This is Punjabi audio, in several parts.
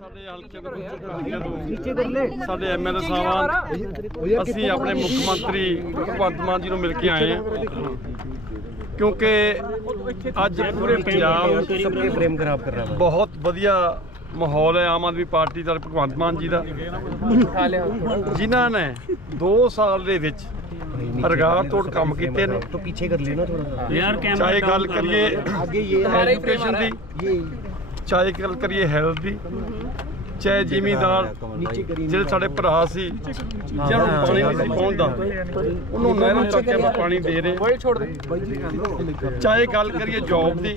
ਸਾਡੇ ਹਲਕੇ ਦੇ ਵਿੱਚ ਸਾਡੇ ਐਮਐਲਏ ਸਾਹਿਬਾਨ ਅਸੀਂ ਆਪਣੇ ਮੁੱਖ ਮੰਤਰੀ ਭਗਵੰਤ ਮਾਨ ਜੀ ਨੂੰ ਮਿਲ ਕੇ ਆਏ ਹਾਂ। ਕਿਉਂਕਿ ਅੱਜ ਪੂਰੇ ਪੰਜਾਬ ਬਹੁਤ ਵਧੀਆ ਮਾਹੌਲ ਹੈ ਆਮ ਆਦਮੀ ਪਾਰਟੀ ਦਾ ਭਗਵੰਤ ਮਾਨ ਜੀ ਦਾ। ਜਿਨ੍ਹਾਂ ਨੇ 2 ਸਾਲ ਦੇ ਵਿੱਚ ਰਗਾਰ ਤੋੜ ਕੰਮ ਕੀਤੇ ਨੇ। ਤੋਂ ਪਿੱਛੇ ਕਰ ਲੈਣਾ ਥੋੜਾ ਯਾਰ ਕੈਮਰਾ ਚਾਹੇ ਗੱਲ ਕਰੀਏ ਅੱਗੇ ਇਹ ਐਜੂਕੇਸ਼ਨ ਦੀ। ਚਾਹੇ ਗੱਲ ਕਰੀਏ ਹੈਲਥ ਦੀ ਚਾਹੇ ਜ਼ਿਮੀਦਾਰ ਜਿਹੜੇ ਸਾਡੇ ਭਰਾ ਸੀ ਜਿਹਨਾਂ ਪਾਣੀ ਨਹੀਂ ਪਹੁੰਚਦਾ ਉਹਨੂੰ ਨਹਿਰੋਂ ਚੱਕ ਕੇ ਪਾਣੀ ਦੇ ਰਹੇ ਚਾਹੇ ਗੱਲ ਕਰੀਏ ਜੌਬ ਦੀ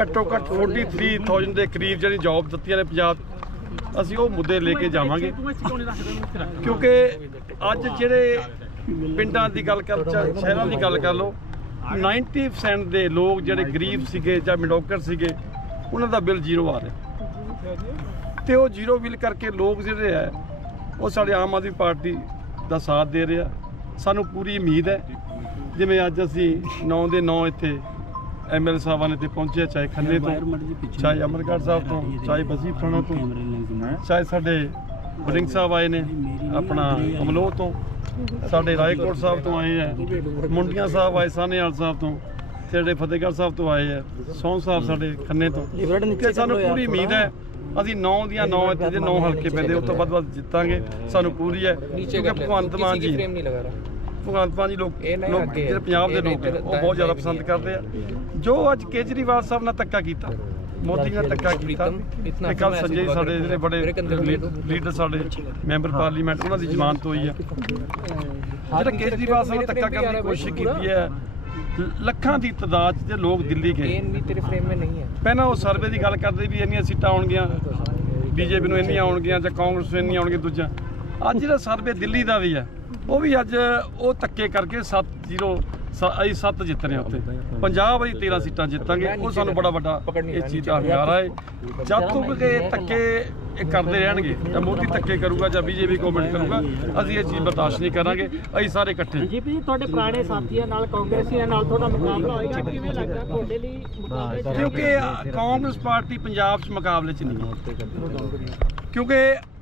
ਘੱਟੋ ਘੱਟ 43000 ਦੇ ਕਰੀਬ ਜਿਹੜੀ ਜੌਬ ਦਿੱਤੀਆਂ ਨੇ ਪੰਜਾਬ ਅਸੀਂ ਉਹ ਮੁੱਦੇ ਲੈ ਕੇ ਜਾਵਾਂਗੇ। ਕਿਉਂਕਿ ਅੱਜ ਜਿਹੜੇ ਪਿੰਡਾਂ ਦੀ ਗੱਲ ਕਰ ਸ਼ਹਿਰਾਂ ਦੀ ਗੱਲ ਕਰ ਲਓ 90% ਦੇ ਲੋਕ ਜਿਹੜੇ ਗਰੀਬ ਸੀਗੇ ਜਾਂ ਮਿਡੋਕਰ ਸੀਗੇ ਉਹਨਾਂ ਦਾ ਬਿੱਲ ਜ਼ੀਰੋ ਆ ਰਿਹਾ। ਤੇ ਉਹ ਜ਼ੀਰੋ ਬਿੱਲ ਕਰਕੇ ਲੋਕ ਜਿਹੜੇ ਆ ਉਹ ਸਾਡੇ ਆਮ ਆਦਮੀ ਪਾਰਟੀ ਦਾ ਸਾਥ ਦੇ ਰਿਹਾ ਸਾਨੂੰ ਪੂਰੀ ਉਮੀਦ ਹੈ ਜਿਵੇਂ ਅੱਜ ਅਸੀਂ 9 ਦੇ 9 ਇੱਥੇ ਐਮਐਲ ਸਾਹਿਬਾਂ ਨੇ ਤੇ ਪਹੁੰਚੇ ਚਾਹੇ ਖੰਨੇ ਤੋਂ ਚਾਹੇ ਅਮਰਗੜ੍ਹ ਸਾਹਿਬ ਤੋਂ ਚਾਹੇ ਬਸੀ ਫਰਾਣਾ ਤੋਂ ਚਾਹੇ ਸਾਡੇ ਬਰਿੰਗ ਸਾਹਿਬ ਆਏ ਨੇ ਆਪਣਾ ਅਮਲੋਹ ਤੋਂ ਸਾਡੇ ਰਾਏਕੋਟ ਸਾਹਿਬ ਤੋਂ ਆਏ ਆ ਮੁੰਡੀਆਂ ਸਾਹਿਬ ਆਏ ਸਾਨੇਵਾਲ ਸਾਹਿਬ ਤੋਂ। ਜਿਹੜੇ ਫਤਿਹਗੜ੍ਹ ਸਾਹਿਬ ਤੋਂ ਆਏ ਆ। ਸੌਂ ਸਾਹਿਬ ਸਾਡੇ ਖੰਨੇ ਤੋਂ। ਸਾਨੂੰ ਪੂਰੀ ਉਮੀਦ ਹੈ ਅਸੀਂ 9 ਦੀਆਂ 9 ਇੱਥੇ ਦੇ 9 ਹਲਕੇ ਪੈਂਦੇ ਉਸ ਤੋਂ ਬਾਅਦ ਜਿੱਤਾਂਗੇ ਸਾਨੂੰ ਪੂਰੀ ਹੈ। ਕਿਉਂਕਿ ਭਗਵੰਤ ਮਾਨ ਜੀ ਭਗਵੰਤ ਮਾਨ ਜੀ ਲੋਕ ਲੋਕ ਜਿਹੜੇ ਪੰਜਾਬ ਦੇ ਲੋਕ ਉਹ ਬਹੁਤ ਜ਼ਿਆਦਾ ਪਸੰਦ ਕਰਦੇ ਆ। ਜੋ ਅੱਜ ਕੇਜਰੀਵਾਲ ਸਾਹਿਬ ਨਾਲ ਧੱਕਾ ਕੀਤਾ ਮੋਦੀ ਨੇ ਧੱਕਾ ਕੀਤਾ ਤੇ ਕੱਲ ਸੰਜੇ ਸਾਡੇ ਜਿਹੜੇ ਬੜੇ ਲੀਡਰ ਸਾਡੇ ਮੈਂਬਰ ਪਾਰਲੀਮੈਂਟ ਉਹਨਾਂ ਦੀ ਜ਼ਮਾਨਤ ਹੋਈ ਹੈ। ਜਿਹੜਾ ਕੇਜਰੀਵਾਲ ਸਾਹਿਬ ਧੱਕਾ ਕਰਨ ਦੀ ਕੋਸ਼ਿਸ਼ ਕੀਤੀ ਹੈ ਲੱਖਾਂ ਦੀ ਤਦਾਦ ਤੇ ਲੋਕ ਦਿੱਲੀ ਗਏ। ਇਹ ਤੇਰੇ ਫਰੇਮ ਮੇ ਨਹੀਂ ਹੈ। ਪਹਿਲਾਂ ਉਹ ਸਰਵੇ ਦੀ ਗੱਲ ਕਰਦੇ ਵੀ ਇੰਨੀਆਂ ਸੀਟਾਂ ਆਉਣਗੀਆਂ ਬੀਜੇਪੀ ਨੂੰ ਇੰਨੀਆਂ ਆਉਣਗੀਆਂ ਜਾਂ ਕਾਂਗਰਸ ਨੂੰ ਇੰਨੀਆਂ ਆਉਣਗੀਆਂ ਦੂਜਾ। ਅੱਜ ਜਿਹੜਾ ਸਰਵੇ ਦਿੱਲੀ ਦਾ ਵੀ ਹੈ ਉਹ ਵੀ ਅੱਜ ਉਹ ਤੱਕੇ ਕਰਕੇ 7 0 ਅਸੀਂ 7 ਜਿੱਤਨੇ ਉੱਥੇ। ਪੰਜਾਬ ਅਸੀਂ 13 ਸੀਟਾਂ ਜਿੱਤਾਂਗੇ। ਉਹ ਸਾਨੂੰ ਬੜਾ ਵੱਡਾ ਇਹ ਚੀਜ਼ ਦਾ ਹੰਗਾਰਾ ਹੈ। ਜਦ ਤੱਕ ਕਿ ਧੱਕੇ ਇਹ ਕਰਦੇ ਰਹਿਣਗੇ ਜਾਂ ਮੋਦੀ ਧੱਕੇ ਕਰੂਗਾ ਜਾਂ ਬੀਜੇਪੀ ਗਵਰਨਮੈਂਟ ਕਰੂਗਾ ਅਸੀਂ ਇਹ ਚੀਜ਼ ਬਰਦਾਸ਼ਤ ਨਹੀਂ ਕਰਾਂਗੇ। ਅਸੀਂ ਸਾਰੇ ਇਕੱਠੇ ਹਾਂ। ਜੀ ਜੀ ਤੁਹਾਡੇ ਪੁਰਾਣੇ ਸਾਥੀਆਂ ਨਾਲ ਕਾਂਗਰਸੀਆਂ ਨਾਲ ਤੁਹਾਡਾ ਮੁਕਾਬਲਾ ਹੋਏਗਾ। ਕਿਵੇਂ ਲੱਗਦਾ ਤੁਹਾਡੇ ਲਈ ਮੁਕਾਬਲੇ? ਕਿਉਂਕਿ ਕਾਂਗਰਸ ਪਾਰਟੀ ਪੰਜਾਬ 'ਚ ਮੁਕਾਬਲੇ 'ਚ ਨਹੀਂ ਹੈ। ਕਿਉਂਕਿ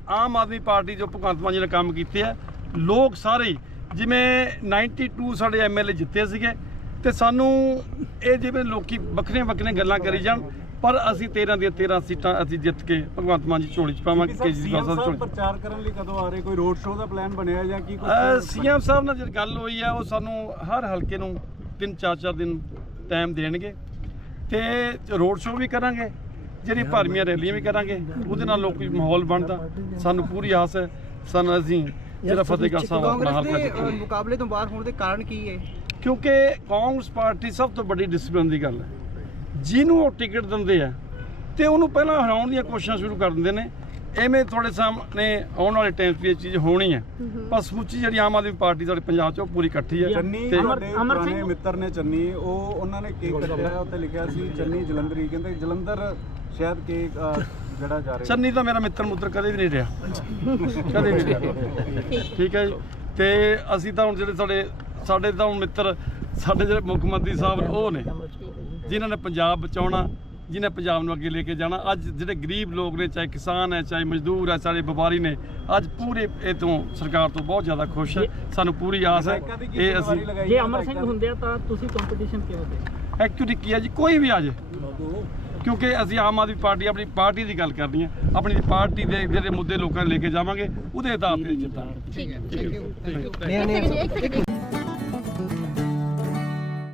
ਆਮ ਆਦਮੀ ਪਾਰਟੀ ਜੋ ਭਗਵੰਤ ਮਾਨ ਜੀ ਨੇ ਕੰਮ ਕੀਤੇ ਆ ਲੋਕ ਸਾਰੇ ਜਿਵੇਂ 92 ਸਾਡੇ ਐਮਐਲਏ ਜਿੱਤੇ ਸੀਗੇ ਤੇ ਸਾਨੂੰ ਇਹ ਜਿਵੇਂ ਲੋਕੀ ਵੱਖਰੀਆਂ ਵੱਖਰੀਆਂ ਗੱਲਾਂ ਕਰੀ ਜਾਣ ਪਰ ਅਸੀਂ 13 ਦੀਆਂ 13 ਸੀਟਾਂ ਅਸੀਂ ਜਿੱਤ ਕੇ ਭਗਵੰਤ ਮਾਨ ਜੀ ਝੋਲੀ 'ਚ ਪਾਵਾਂਗੇ ਕੇਜਰੀਵਾਲ ਸਾਹਿਬ ਦੀ ਝੋਲੀ। ਪ੍ਰਚਾਰ ਕਰਨ ਲਈ ਕਦੋਂ ਆ ਰਹੇ? ਕੋਈ ਰੋਡ ਸ਼ੋਅ ਦਾ ਪਲਾਨ ਬਣਿਆ ਜਾਂ ਕੀ ਅਹ ਸੀਐਮ ਸਾਹਿਬ ਨਾਲ ਜਿਹੜੀ ਗੱਲ ਹੋਈ ਹੈ ਉਹ ਸਾਨੂੰ ਹਰ ਹਲਕੇ ਨੂੰ ਤਿੰਨ ਚਾਰ ਚਾਰ ਦਿਨ ਟਾਈਮ ਦੇਣਗੇ ਤੇ ਰੋਡ ਸ਼ੋਅ ਵੀ ਕਰਾਂਗੇ ਜਿਹੜੀ ਭਰਮੀਆਂ ਰੈਲੀਆਂ ਵੀ ਕਰਾਂਗੇ ਉਹਦੇ ਨਾਲ ਲੋਕੀ ਮਾਹੌਲ ਬਣਦਾ। ਸਾਨੂੰ ਪੂਰੀ ਆਸ ਹੈ ਸਾਨੂੰ ਅਸੀਂ ਜਿਹੜਾ ਫਤਿਹਗੜ੍ਹ ਸਾਹਿਬ ਆਪਣਾ ਹਲਕਾ ਜਿੱਤਾਂਗੇ। ਮੁਕਾਬਲੇ ਤੋਂ ਬਾਹਰ ਹੋਣ ਦੇ ਕਾਰਨ ਕੀ ਹੈ? ਕਿਉਂਕਿ ਕਾਂਗਰਸ ਪਾਰਟੀ ਸਭ ਤੋਂ ਵੱਡੀ ਡਿਸਪਲਿਨ ਦੀ ਗੱਲ ਹੈ। ਜਿਹਨੂੰ ਉਹ ਟਿਕਟ ਦਿੰਦੇ ਆ ਤੇ ਉਹਨੂੰ ਪਹਿਲਾਂ ਹਰਾਉਣ ਦੀਆਂ ਕੋਸ਼ਿਸ਼ਾਂ ਸ਼ੁਰੂ ਕਰ ਦਿੰਦੇ ਨੇ। ਐਵੇਂ ਤੁਹਾਡੇ ਸਾਹਮਣੇ ਆਉਣ ਵਾਲੇ ਟਾਈਮ 'ਚ ਇਹ ਚੀਜ਼ ਹੋਣੀ ਹੈ। ਪਰ ਸਮੁੱਚੀ ਜਿਹੜੀ ਆਮ ਆਦਮੀ ਪਾਰਟੀ ਸਾਡੇ ਪੰਜਾਬ 'ਚ ਉਹ ਪੂਰੀ ਇਕੱਠੀ ਹੈ। ਚੰਨੀ ਅਮਰ ਸਿੰਘ- ਮਿੱਤਰ ਨੇ ਚੰਨੀ ਉਹ ਉਹਨਾਂ ਨੇ ਕੇਕ ਕੱਟਿਆ ਉੱਤੇ ਲਿਖਿਆ ਸੀ ਚੰਨੀ ਜਲੰਧਰੀ। ਕਹਿੰਦੇ ਜਲੰਧਰ ਸ਼ਾਇਦ ਕੇਕ ਜਿਹੜਾ ਜਾ ਰਿਹਾ। ਚੰਨੀ ਤਾਂ ਮੇਰਾ ਮਿੱਤਰ ਮੁੱਤਰ ਕਦੇ ਵੀ ਨਹੀਂ ਰਿਹਾ। ਕਦੇ ਵੀ ਨਹੀਂ ਰਿਹਾ। ਠੀਕ ਹੈ ਜੀ? ਤੇ ਅਸੀਂ ਤਾਂ ਹੁਣ ਜਿਹੜੇ ਸਾਡੇ ਸਾਡੇ ਤਾਂ ਹੁਣ ਮਿੱਤਰ ਸਾਡੇ ਜਿਹੜੇ ਮੁੱਖ ਮੰਤਰੀ ਸਾਹਿਬ ਉਹ ਨੇ ਜਿਨ੍ਹਾਂ ਨੇ ਪੰਜਾਬ ਬਚਾਉਣਾ ਜਿਨ੍ਹਾਂ ਪੰਜਾਬ ਨੂੰ ਅੱਗੇ ਲੈ ਕੇ ਜਾਣਾ। ਅੱਜ ਜਿਹੜੇ ਗਰੀਬ ਲੋਕ ਨੇ ਚਾਹੇ ਕਿਸਾਨ ਹੈ ਚਾਹੇ ਮਜ਼ਦੂਰ ਹੈ ਚਾਹੇ ਵਪਾਰੀ ਨੇ ਅੱਜ ਪੂਰੇ ਇਹ ਤੋਂ ਸਰਕਾਰ ਤੋਂ ਬਹੁਤ ਜ਼ਿਆਦਾ ਖੁਸ਼ ਹੈ। ਸਾਨੂੰ ਪੂਰੀ ਆਸ ਹੈ ਇਹ ਅਸੀਂ ਜੇ ਅਮਰ ਸਿੰਘ? ਹੁੰਦੇ ਆ ਤਾਂ ਤੁਸੀਂ ਕੰਪੀਟੀਸ਼ਨ ਕਿਵੇਂ ਦੇ ਐਕਚੁਅਲੀ ਕੀ ਹੈ ਜੀ? ਕੋਈ ਵੀ ਆ ਜੇ। ਕਿਉਂਕਿ ਅਸੀਂ ਆਮ ਆਦਮੀ ਪਾਰਟੀ ਆਪਣੀ ਪਾਰਟੀ ਦੀ ਗੱਲ ਕਰਨੀ ਹੈ। ਆਪਣੀ ਪਾਰਟੀ ਦੇ ਜਿਹੜੇ ਮੁੱਦੇ ਲੋਕਾਂ ਨੂੰ ਲੈ ਕੇ ਜਾਵਾਂਗੇ ਉਹਦੇ ਆਧਾਰ ਤੇ ਜਿੱਤਾਂਗੇ। ਠੀਕ ਹੈ। Thank you